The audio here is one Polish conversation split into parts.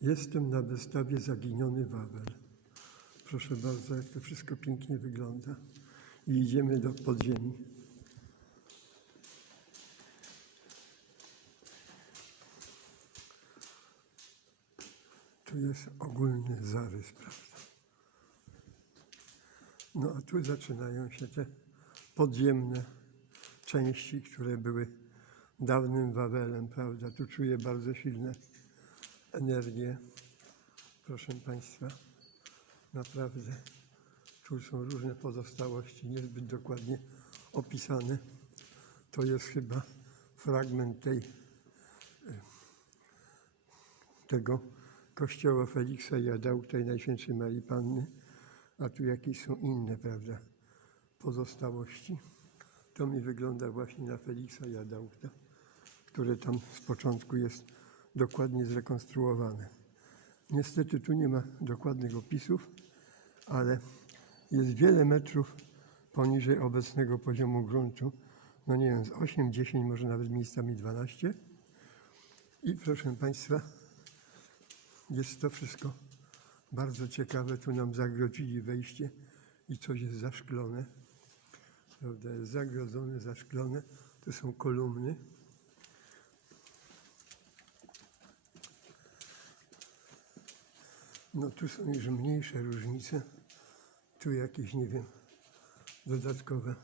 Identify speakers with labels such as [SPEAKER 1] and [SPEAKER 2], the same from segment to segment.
[SPEAKER 1] Jestem na wystawie Zaginiony Wawel. Proszę bardzo, jak to wszystko pięknie wygląda. I idziemy do podziemi. Tu jest ogólny zarys, prawda? No a tu zaczynają się te podziemne części, które były dawnym Wawelem, prawda? Tu czuję bardzo silne energię. Proszę Państwa, naprawdę tu są różne pozostałości, niezbyt dokładnie opisane. To jest chyba fragment tej, e, tego kościoła Feliksa i Adałta i Najświętszej Marii Panny, a tu jakieś są inne, prawda, pozostałości. To mi wygląda właśnie na Feliksa i Adałta, które tam z początku jest dokładnie zrekonstruowane. Niestety tu nie ma dokładnych opisów, ale jest wiele metrów poniżej obecnego poziomu gruntu. No nie wiem, z 8, 10, może nawet miejscami 12. I proszę Państwa, jest to wszystko bardzo ciekawe. Tu nam zagrodzili wejście i coś jest zaszklone. Prawda, jest zagrodzone, zaszklone. To są kolumny. No tu są już mniejsze różnice. Tu jakieś, nie wiem, dodatkowe,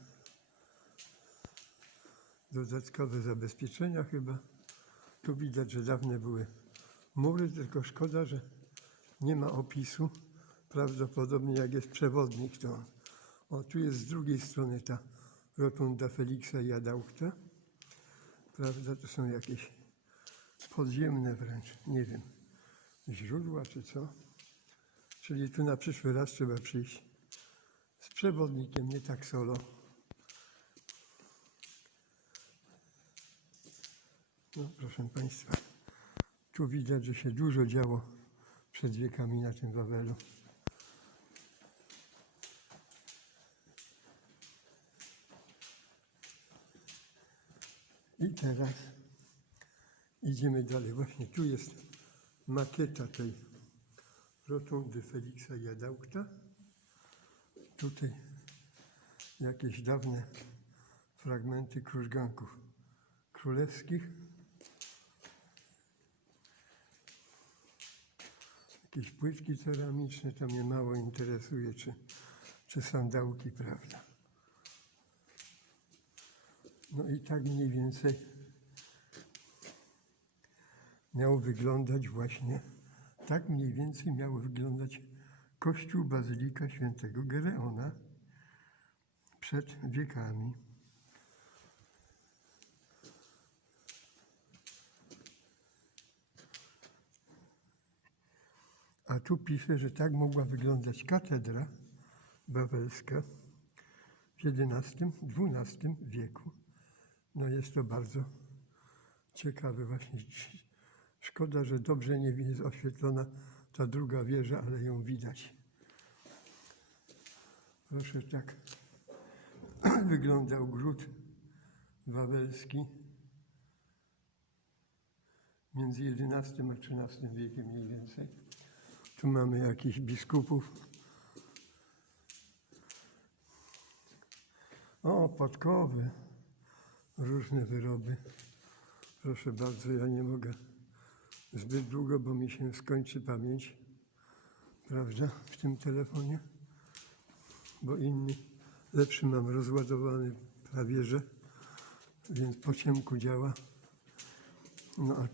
[SPEAKER 1] dodatkowe zabezpieczenia chyba. Tu widać, że dawne były mury, tylko szkoda, że nie ma opisu. Prawdopodobnie jak jest przewodnik, to o, tu jest z drugiej strony ta rotunda Feliksa i Adauchta. Prawda, to są jakieś podziemne wręcz, nie wiem, źródła czy co. Czyli tu na przyszły raz trzeba przyjść z przewodnikiem, nie tak solo. No proszę Państwa, tu widać, że się dużo działo przed wiekami na tym Wawelu. I teraz idziemy dalej. Właśnie tu jest makieta tej rotundy Feliksa i Adałkta. Tutaj jakieś dawne fragmenty krużganków królewskich. Jakieś płytki ceramiczne, to mnie mało interesuje, czy, czy sandałki, prawda. No i tak mniej więcej miał wyglądać właśnie, tak mniej więcej miał wyglądać kościół Bazylika Świętego Gereona przed wiekami. A tu pisze, że tak mogła wyglądać katedra bawelska w XI-XII wieku. No jest to bardzo ciekawe właśnie. Szkoda, że dobrze nie jest oświetlona ta druga wieża, ale ją widać. Proszę, tak wyglądał gród wawelski między XI a XIII wiekiem mniej więcej. Tu mamy jakichś biskupów. O, podkowy, różne wyroby. Proszę bardzo, ja nie mogę zbyt długo, bo mi się skończy pamięć, prawda, w tym telefonie, bo inny, lepszy mam rozładowany prawie, że, więc po ciemku działa. No a